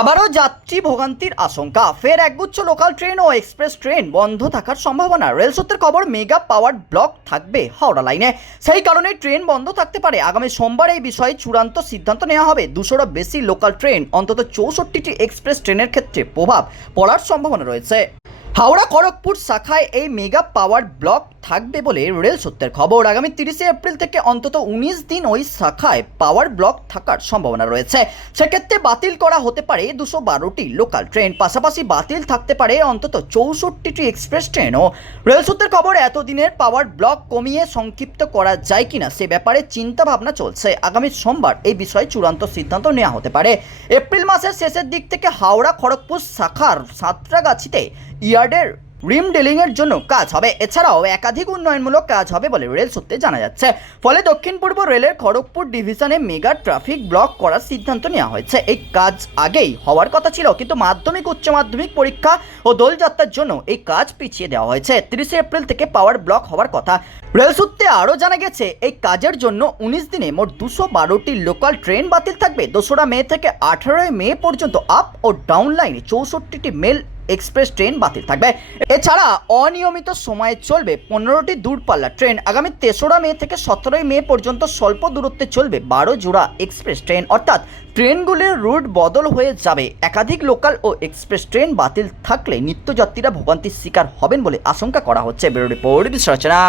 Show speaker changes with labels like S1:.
S1: আবারও যাত্রী ভোগান্তির আশঙ্কা। ফের একগুচ্ছ লোকাল ট্রেন ও এক্সপ্রেস ট্রেন বন্ধ থাকার সম্ভাবনা। রেল সূত্রের খবর মেগা পাওয়ার ব্লক থাকবে হাওড়া লাইনে সেই কারণে ট্রেন বন্ধ থাকতে পারে। আগামী সোমবার এই বিষয়ে চূড়ান্ত সিদ্ধান্ত নেওয়া হবে। দুশোরও বেশি লোকাল ট্রেন অন্তত চৌষট্টিটি এক্সপ্রেস ট্রেনের ক্ষেত্রে প্রভাব পড়ার সম্ভাবনা রয়েছে। হাওড়া খড়গপুর শাখায় এই মেগা পাওয়ার ব্লক থাকবে বলে রেল সূত্রের খবর। আগামী তিরিশে এপ্রিল থেকে অন্তত উনিশ দিন ওই শাখায় পাওয়ার ব্লক থাকার সম্ভাবনা রয়েছে। সেক্ষেত্রে বাতিল করা হতে পারে দুশো বারোটি লোকাল ট্রেন। পাশাপাশি বাতিল থাকতে পারে অন্তত চৌষট্টিটি এক্সপ্রেস ট্রেনও। রেল সূত্রের খবর, এতদিনের পাওয়ার ব্লক কমিয়ে সংক্ষিপ্ত করা যায় কিনা সে ব্যাপারে চিন্তা ভাবনা চলছে। আগামী সোমবার এই বিষয়ে চূড়ান্ত সিদ্ধান্ত নেওয়া হতে পারে। এপ্রিল মাসের শেষের দিক থেকে হাওড়া খড়গপুর শাখার সাঁতরাগাছিতে ইয়ার্ডের রিম ডিলিংয়ের জন্য কাজ হবে। এছাড়াও একাধিক উন্নয়নমূলক কাজ হবে বলে রেল সূত্রে জানা যাচ্ছে। ফলে দক্ষিণ পূর্ব রেলের খড়গপুর ডিভিশনে মেগা ট্রাফিক ব্লক করার সিদ্ধান্ত নেওয়া হয়েছে। এই কাজ আগেই হওয়ার কথা ছিল, কিন্তু মাধ্যমিক, উচ্চ মাধ্যমিক পরীক্ষা ও দোলযাত্রার জন্য এই কাজ পিছিয়ে দেওয়া হয়েছে। তিরিশে এপ্রিল থেকে পাওয়ার ব্লক হওয়ার কথা। রেল সূত্রে আরও জানা গেছে, এই কাজের জন্য উনিশ দিনে মোট দুশো বারোটি লোকাল ট্রেন বাতিল থাকবে। দোসরা মে থেকে আঠারোই মে পর্যন্ত আপ ও ডাউন লাইনে চৌষট্টিটি মেল এক্সপ্রেস ট্রেন বাতিল থাকবে। এছাড়া অনিয়মিত সময়ে চলবে পনেরোটি দূরপাল্লা ট্রেন। আগামী তেসরা মে থেকে সতেরোই মে পর্যন্ত স্বল্প দূরত্বে চলবে বারো জোড়া এক্সপ্রেস ট্রেন। অর্থাৎ ট্রেনগুলির রুট বদল হয়ে যাবে। একাধিক লোকাল ও এক্সপ্রেস ট্রেন বাতিল থাকলে নিত্যযাত্রীরা ভোগান্তির শিকার হবেন বলে আশঙ্কা করা হচ্ছে। Bureau report বিশ্লেষণা